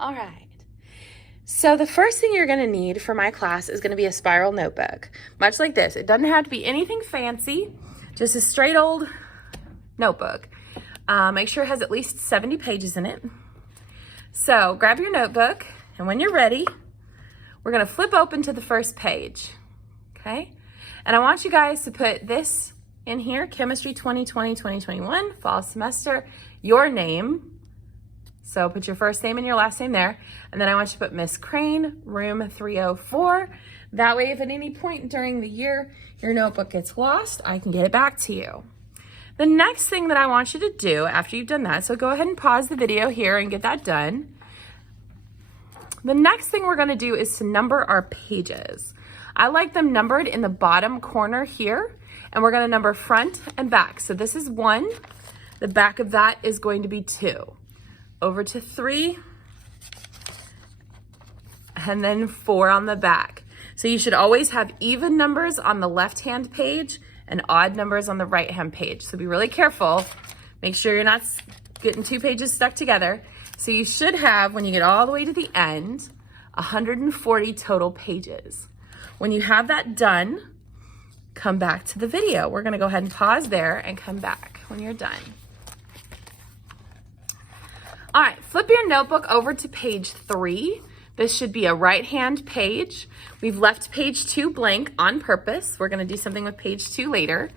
All right. So the first thing you're gonna need for my class is gonna be a spiral notebook, much like this. It doesn't have to be anything fancy, just a straight old notebook. Make sure it has at least 70 pages in it. So grab your notebook, and when you're ready, we're gonna flip open to the first page, okay? And I want you guys to put this in here, Chemistry 2020-2021, fall semester, your name. So put your first name and your last name there. And then I want you to put Miss Crane, room 304. That way, if at any point during the year your notebook gets lost, I can get it back to you. The next thing that I want you to do after you've done that, so go ahead and pause the video here and get that done. The next thing we're gonna do is to number our pages. I like them numbered in the bottom corner here, and we're gonna number front and back. So this is 1, the back of that is going to be 2. Over to 3, and then 4 on the back. So you should always have even numbers on the left-hand page and odd numbers on the right-hand page. So be really careful. Make sure you're not getting 2 pages stuck together. So you should have, when you get all the way to the end, 140 total pages. When you have that done, come back to the video. We're gonna go ahead and pause there and come back when you're done. All right, flip your notebook over to page 3. This should be a right-hand page. We've left page 2 blank on purpose. We're gonna do something with page 2 later.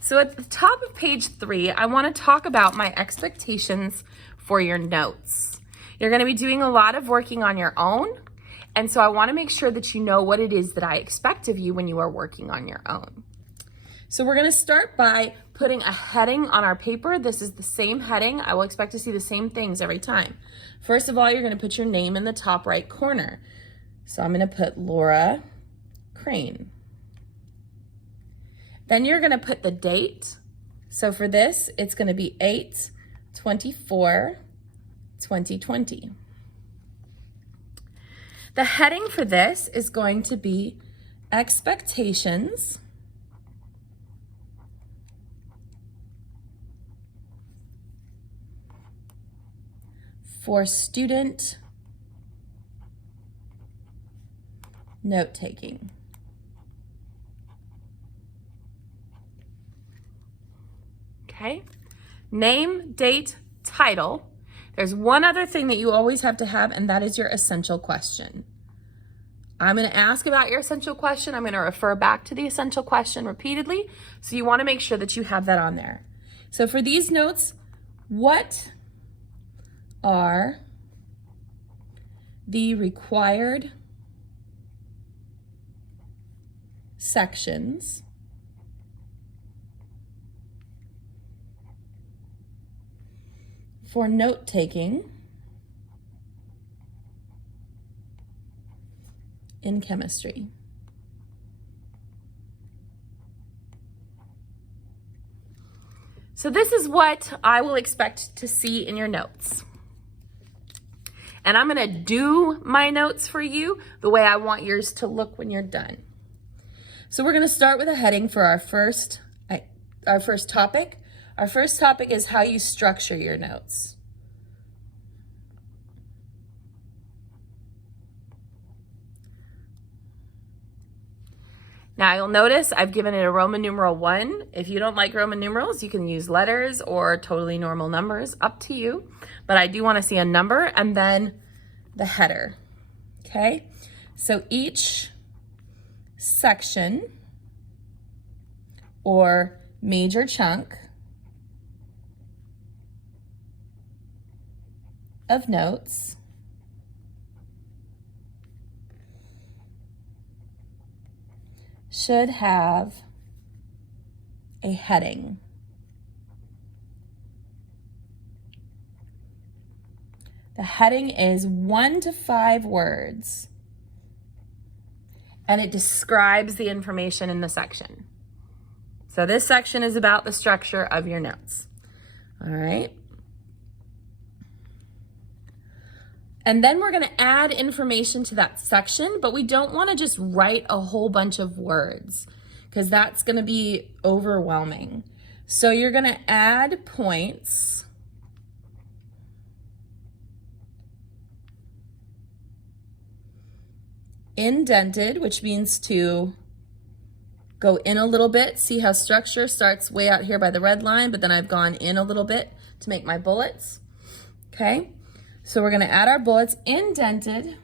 So at the top of page 3, I wanna talk about my expectations for your notes. You're gonna be doing a lot of working on your own, and so I wanna make sure that you know what it is that I expect of you when you are working on your own. So we're gonna start by putting a heading on our paper. This is the same heading. I will expect to see the same things every time. First of all, you're gonna put your name in the top right corner. So I'm gonna put Laura Crane. Then you're gonna put the date. So for this, it's gonna be 8/24/2020. The heading for this is going to be expectations for student note-taking. Okay, name, date, title. There's one other thing that you always have to have, and that is your essential question. I'm gonna ask about your essential question. I'm gonna refer back to the essential question repeatedly, so you wanna make sure that you have that on there. So for these notes, what are the required sections for note-taking in chemistry? So this is what I will expect to see in your notes. And I'm gonna do my notes for you the way I want yours to look when you're done. So we're gonna start with a heading for our first topic. Our first topic is how you structure your notes. Now you'll notice I've given it a Roman numeral 1. If you don't like Roman numerals, you can use letters or totally normal numbers, up to you. But I do want to see a number and then the header, okay? So each section or major chunk of notes should have a heading. The heading is 1 to 5 words, and it describes the information in the section. So this section is about the structure of your notes. All right. And then we're going to add information to that section, but we don't want to just write a whole bunch of words because that's going to be overwhelming. So you're going to add points indented, which means to go in a little bit. See how structure starts way out here by the red line, but then I've gone in a little bit to make my bullets. Okay, so we're gonna add our bullets indented,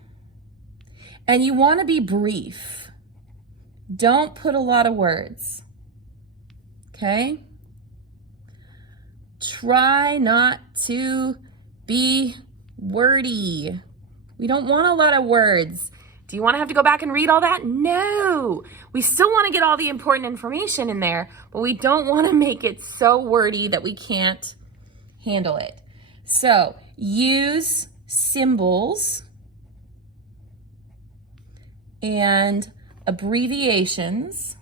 and you wanna be brief. Don't put a lot of words, okay? Try not to be wordy. We don't want a lot of words. Do you want to have to go back and read all that? No. We still want to get all the important information in there, but we don't want to make it so wordy that we can't handle it. So use symbols and abbreviations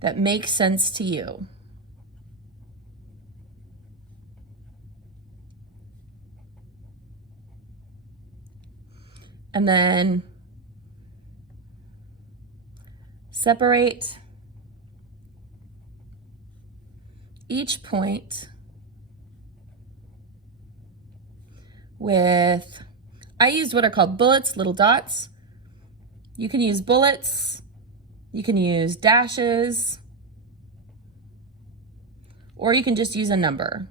that make sense to you. And then separate each point with, I used what are called bullets, little dots. You can use bullets, you can use dashes, or you can just use a number.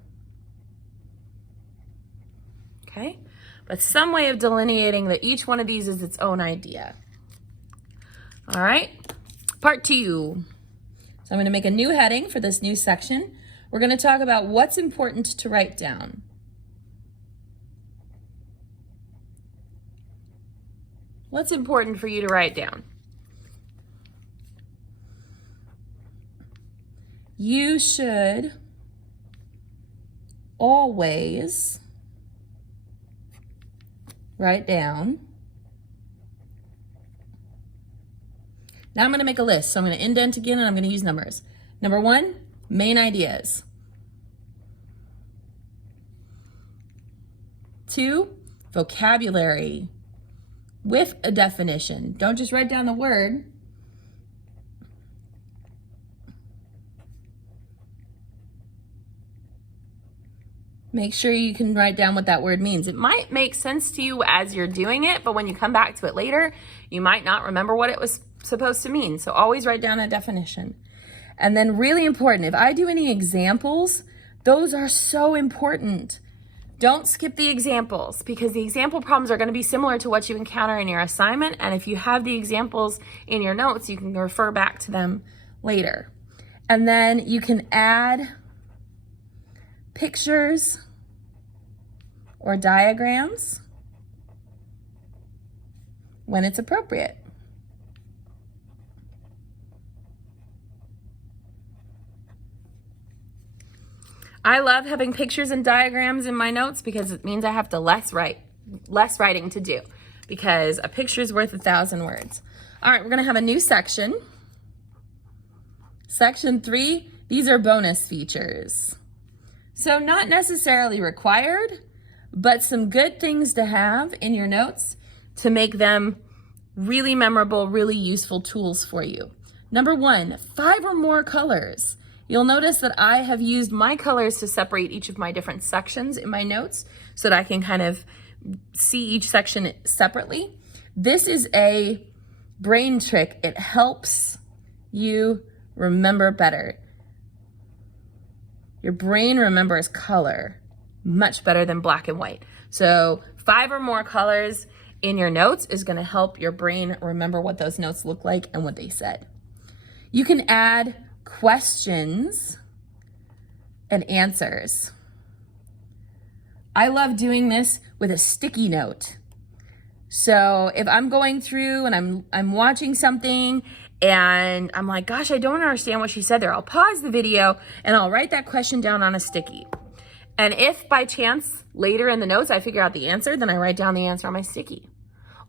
Okay? But some way of delineating that each one of these is its own idea. All right, part 2. So I'm going to make a new heading for this new section. We're going to talk about what's important to write down. What's important for you to write down? You should always write down. Now I'm going to make a list. So I'm going to indent again and I'm going to use numbers. Number 1, main ideas. 2, vocabulary with a definition. Don't just write down the word. Make sure you can write down what that word means. It might make sense to you as you're doing it, but when you come back to it later, you might not remember what it was supposed to mean. So always write down a definition. And then really important, if I do any examples, those are so important. Don't skip the examples because the example problems are going to be similar to what you encounter in your assignment. And if you have the examples in your notes, you can refer back to them later. And then you can add pictures or diagrams when it's appropriate. I love having pictures and diagrams in my notes because it means I have to less writing to do because a picture is worth 1,000 words. All right, we're gonna have a new section. Section 3, these are bonus features. So not necessarily required, but some good things to have in your notes to make them really memorable, really useful tools for you. Number 1, 5 or more colors. You'll notice that I have used my colors to separate each of my different sections in my notes so that I can kind of see each section separately. This is a brain trick. It helps you remember better. Your brain remembers color much better than black and white. So 5 or more colors in your notes is going to help your brain remember what those notes look like and what they said. You can add questions and answers. I love doing this with a sticky note. So if I'm going through and I'm watching something and I'm like, gosh, I don't understand what she said there, I'll pause the video and I'll write that question down on a sticky. And if by chance later in the notes I figure out the answer, then I write down the answer on my sticky.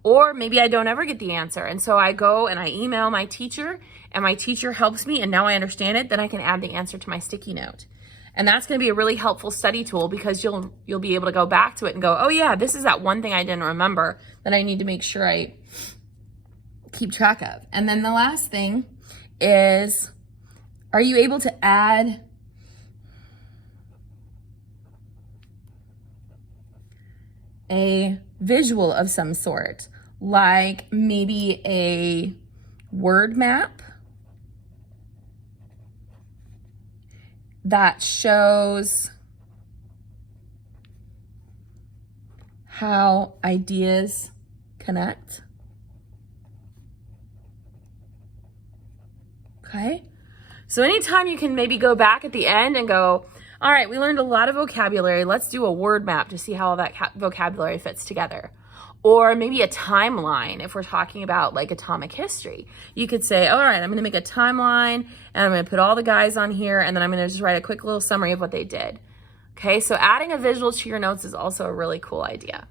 Or maybe I don't ever get the answer. And so I go and I email my teacher and my teacher helps me and now I understand it, then I can add the answer to my sticky note. And that's going to be a really helpful study tool because you'll be able to go back to it and go, oh yeah, this is that one thing I didn't remember that I need to make sure I keep track of. And then the last thing is, are you able to add a visual of some sort, like maybe a word map that shows how ideas connect. Okay, so anytime you can maybe go back at the end and go, all right, we learned a lot of vocabulary. Let's do a word map to see how all that vocabulary fits together. Or maybe a timeline if we're talking about like atomic history. You could say, all right, I'm going to make a timeline and I'm going to put all the guys on here and then I'm going to just write a quick little summary of what they did. Okay, so adding a visual to your notes is also a really cool idea.